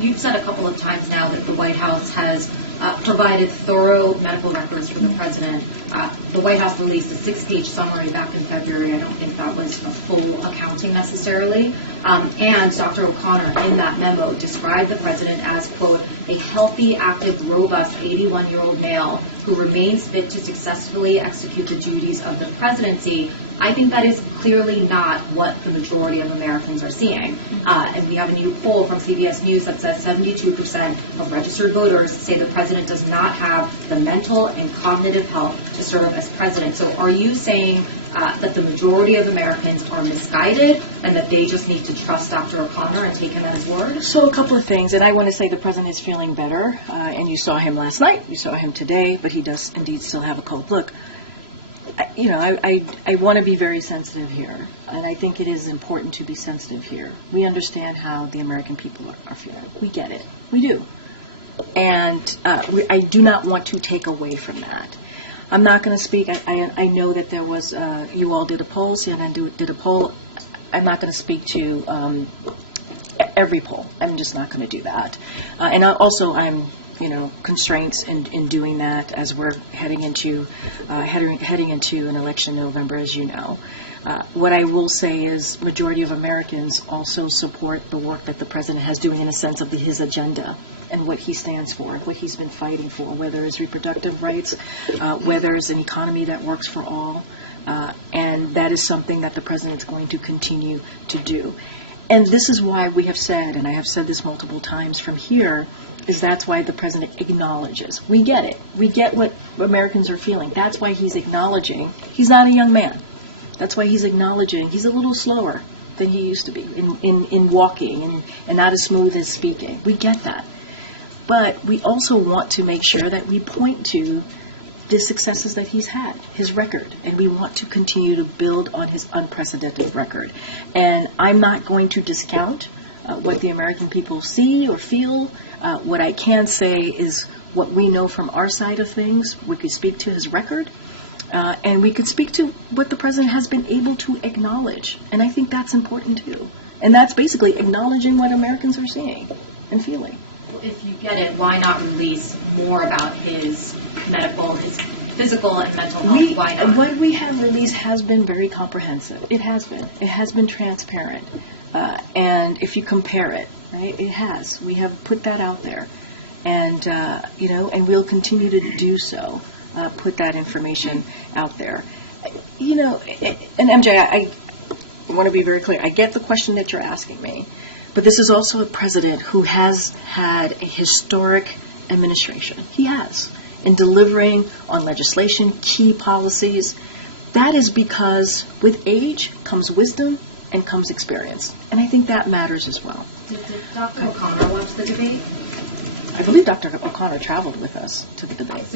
You've said a couple of times now that the White House has provided thorough medical records for the president. The White House released a 6-page summary back in February. I don't think that was a full accounting necessarily. And Dr. O'Connor, in that memo, described the president as, quote, a healthy, active, robust 81-year-old male who remains fit to successfully execute the duties of the presidency. I think that is clearly not what the majority of Americans are seeing. And we have a new poll from CBS News that says 72% of registered voters say the president does not have the mental and cognitive health to serve as president. So are you saying that the majority of Americans are misguided and that they just need to trust Dr. O'Connor and take him at his word? So a couple of things, and I want to say the president is feeling better, and you saw him last night, you saw him today, but he does indeed still have a cold. Look, I want to be very sensitive here, and I think it is important to be sensitive here. We understand how the American people are feeling. We get it. We do. And I do not want to take away from that. I'm not going to speak. I know that there was, you all did a poll, CNN did a poll. I'm not going to speak to every poll. I'm just not going to do that. And I'm constraints in doing that as we're heading into an election in November, as you know. What I will say is majority of Americans also support the work that the president has doing in a sense of his agenda and what he stands for, what he's been fighting for, whether it's reproductive rights, whether it's an economy that works for all. And that is something that the president is going to continue to do. And this is why we have said, and I have said this multiple times from here, is that's why the president acknowledges. We get it. We get what Americans are feeling. That's why he's acknowledging. He's not a young man. That's why he's acknowledging. He's a little slower than he used to be in walking and not as smooth as speaking. We get that. But we also want to make sure that we point to the successes that he's had, his record, and we want to continue to build on his unprecedented record. And I'm not going to discount what the American people see or feel. What I can say is what we know from our side of things. We could speak to his record, and we could speak to what the president has been able to acknowledge. And I think that's important too. And that's basically acknowledging what Americans are seeing and feeling. If you get it, why not release more about his medical, his physical and mental health? Why not? What we have released has been very comprehensive. It has been. It has been transparent. And if you compare it, right, it has. We have put that out there. And, and we'll continue to do so, put that information out there. And MJ, I want to be very clear. I get the question that you're asking me. But this is also a president who has had a historic administration. He has. In delivering on legislation, key policies. That is because with age comes wisdom and comes experience. And I think that matters as well. Did Dr. O'Connor watch the debate? I believe Dr. O'Connor traveled with us to the debate.